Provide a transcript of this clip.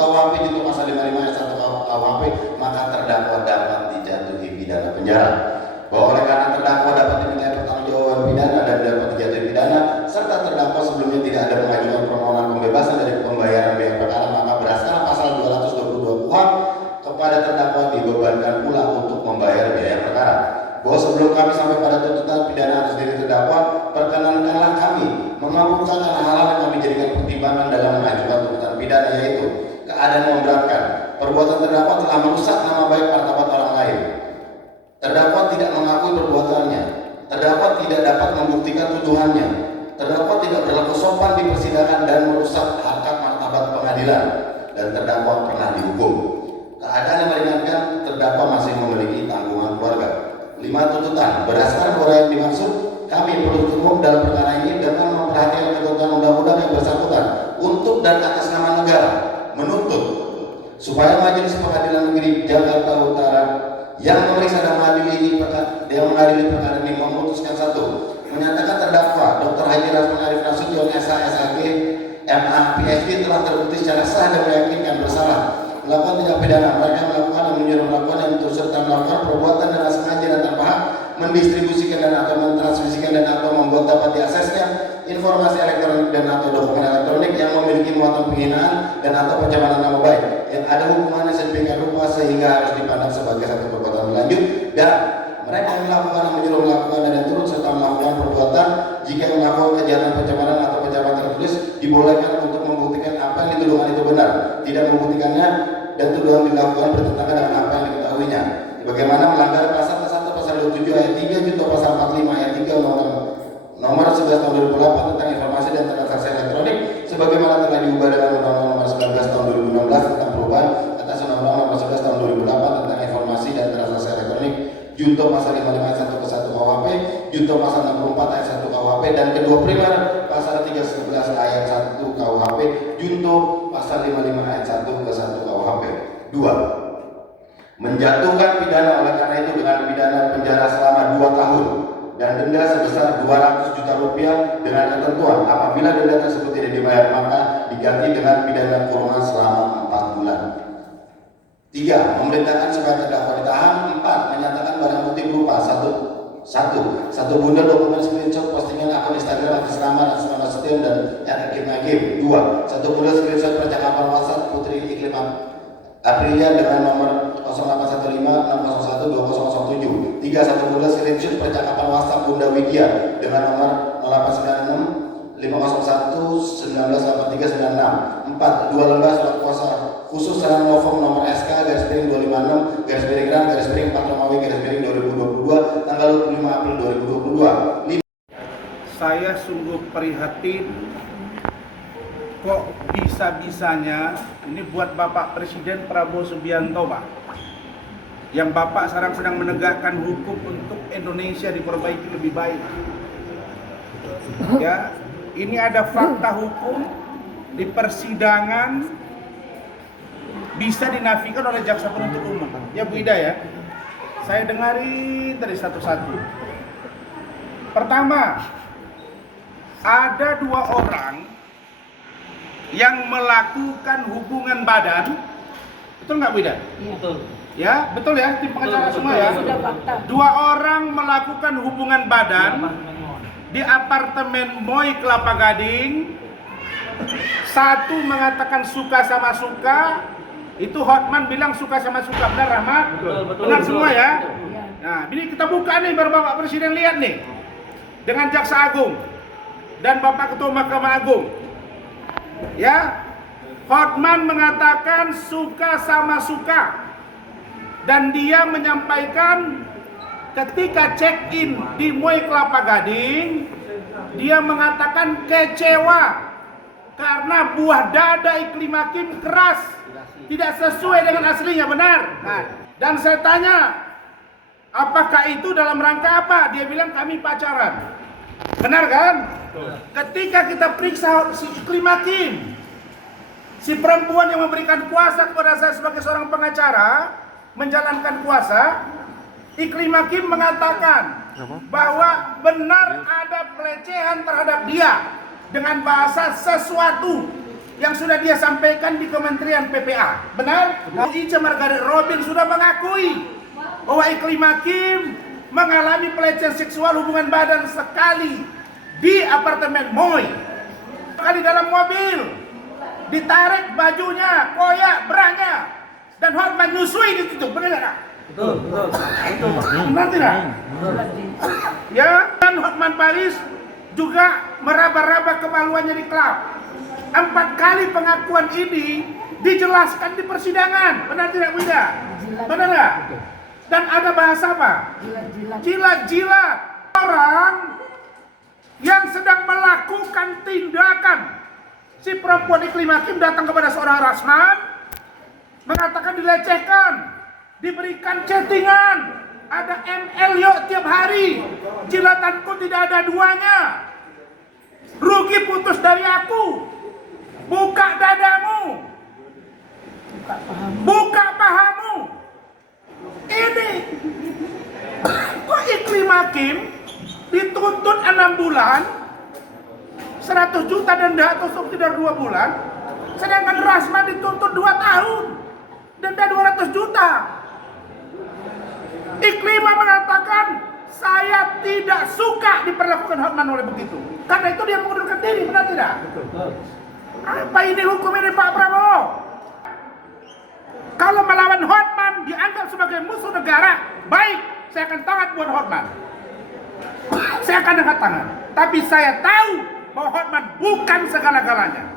KUHP junto pasal 55 ayat 1 KUHP, maka terdakwa dapat dijatuhi pidana penjara. Bahwa oleh karena terdakwa dapat dimintai pertanggungjawaban pidana dan dapat dijatuhi pidana, serta terdakwa sebelumnya tidak ada mengajukan permohonan pembebasan dari pembayaran biaya perkara, maka berdasarkan pasal 222 KUHP kepada terdakwa dibebankan pula untuk membayar biaya perkara. Bahwa sebelum kami sampai pada tuntutan pidana atas diri terdakwa, perkenankanlah kami memaparkan hal-hal yang kami jadikan pertimbangan dalam mengajukan tuntutan pidana, yaitu keadaan memberatkan. Perbuatan terdakwa telah merusak nama baik martabat orang lain. Terdakwa tidak mengakui perbuatannya. Terdakwa tidak dapat membuktikan tuduhannya. Terdakwa tidak berlaku sopan di persidangan dan merusak harkat martabat pengadilan. Dan terdakwa pernah dihukum. Keadaan yang meringankan, terdakwa masih memiliki tanggungan keluarga. 5 tuntutan. Berdasarkan uraian dimaksud, kami penuntut umum dalam perkara ini dengan memperhatikan ketentuan undang-undang yang bersangkutan untuk dan atas nama negara menuntut supaya Majelis Pengadilan Negeri Jakarta Utara yang memeriksa dan mengadili perkara ini memutuskan: 1. Menyatakan terdakwa Dr. Haji Rasman Arif Nasution SH, SHG, MA, PhD telah terbukti secara sah dan meyakinkan bersalah melakukan tindak pidana mereka melakukan dan menyuruh melakukan yang turut serta melakukan perbuatan dengan sengaja dan tanpa hak mendistribusikan dan atau mentransmisikan dan atau membuat dapat diaksesnya informasi elektronik dan atau dokumen elektronik yang memiliki muatan penghinaan dan atau pencemaran nama baik yang ada hukumannya sedemikian rupa sehingga harus dipandang sebagai satu perbuatan berlanjut, dan mereka yang melakukan dan menyuruh melakukan dan turut serta melakukan perbuatan jika melakukan kejahatan pencemaran atau pencemaran tertulis dibolehkan untuk membuktikan apa yang dituduhkan itu benar, tidak membuktikannya dan tuduhan dilakukan bertentangan dengan apa yang diketahuinya. Bagaimana melanggar pasal 1 pasal 27 ayat 3 junto pasal 45 ayat 3 Undang-Undang Nomor 11 Tahun 2008 tentang informasi dan transaksi elektronik sebagaimana telah diubah dengan Undang-Undang Nomor 19 Tahun 2016 tentang perubahan atas Undang-Undang Nomor 11 Tahun 2008 tentang informasi dan transaksi elektronik junto pasal 55 ayat 1 ke 1 KUHP, junto pasal 64 ayat 1 KUHP, dan kedua primer pasal 311 ayat 1 KUHP, junto pasal 55 ayat 1 ke 1 KUHP. 2. Menjatuhkan pidana oleh karena itu dengan pidana penjara selama 2 tahun dan denda sebesar 200 juta rupiah dengan ketentuan apabila denda tersebut tidak dibayar maka diganti dengan pidana kurungan selama 4 bulan. 3. Memerintahkan supaya terdakwa ditahan. 4. Menyatakan barang bukti berupa 1 bundel dokumen screenshot postingan akun Instagram atas nama Rasman Nasution dan Hakim Hakim. 2. 1 bundel screenshot percakapan WhatsApp Putri Iklim Aprilia dengan nomor 0815601207. 3. 1 bundel screenshot percakapan WhatsApp Bunda Widya dengan nomor 0896 501 198396. 4. 2 lembar surat kuasa khusus saran Novum nomor SK-256 4 Romawi 2022 tanggal 25 April 2022. Saya sungguh prihatin kok bisa-bisanya ini buat Bapak Presiden Prabowo Subianto, Pak, yang Bapak sekarang sedang menegakkan hukum untuk Indonesia diperbaiki lebih baik. Ya, ini ada fakta hukum di persidangan bisa dinafikan oleh jaksa penuntut umum. Ya Bu Ida ya, saya dengarin dari satu-satu. Pertama, ada 2 orang yang melakukan hubungan badan, betul nggak Bu Ida? Iya. Betul. Ya, betul ya, tim pengacara semua ya. 2 orang melakukan hubungan badan di apartemen Moy Kelapa Gading. 1 mengatakan suka sama suka, itu Hotman bilang suka sama suka, benar Rahmat? Betul, benar semua ya. Betul. Nah, ini kita buka nih baru Bapak Presiden lihat nih, dengan Jaksa Agung dan Bapak Ketua Mahkamah Agung. Ya, Hotman mengatakan suka sama suka, dan dia menyampaikan ketika check-in di Moy Kelapa Gading, dia mengatakan kecewa karena buah dada Iklim Hakim keras, tidak sesuai dengan aslinya, benar? Nah, dan saya tanya, apakah itu dalam rangka apa? Dia bilang kami pacaran. Benar kan? Ketika kita periksa si Iklim Hakim, si perempuan yang memberikan kuasa kepada saya sebagai seorang pengacara, menjalankan kuasa, Iklim Hakim mengatakan bahwa benar ada pelecehan terhadap dia dengan bahasa sesuatu yang sudah dia sampaikan di Kementerian PPA. Benar? Ica Margaret Robin sudah mengakui bahwa Iklim Hakim mengalami pelecehan seksual hubungan badan sekali di apartemen Moy. Sekali dalam mobil, ditarik bajunya, koyak, beranya, dan Hotman nyusui di situ. Benar tak? Betul. Benar tidak? Ya, dan Hotman Paris juga meraba-raba kemaluannya di klub. 4 kali pengakuan ini dijelaskan di persidangan. Benar tidak, Wida? Benar tidak? Dan ada bahasa apa? Jilat-jilat. Orang yang sedang melakukan tindakan. Si perempuan Iklim Hakim datang kepada seorang Rasman, mengatakan dilecehkan, diberikan chattingan, ada ML yuk tiap hari, jilatanku tidak ada duanya, rugi putus dari aku, buka dadamu, buka pahamu. Ini kok Iklim Hakim dituntut 6 bulan, 100 juta denda atau subsidi 2 bulan, sedangkan Rasman dituntut 2 tahun, denda 200 juta. Iklima mengatakan, saya tidak suka diperlakukan Hotman oleh begitu. Karena itu dia mengundurkan diri, benar tidak? Apa ini hukum ini Pak Prabowo? Kalau melawan Hotman dianggap sebagai musuh negara, baik, saya akan taat buat Hotman. Saya akan angkat tangan. Tapi saya tahu bahwa Hotman bukan segala-galanya.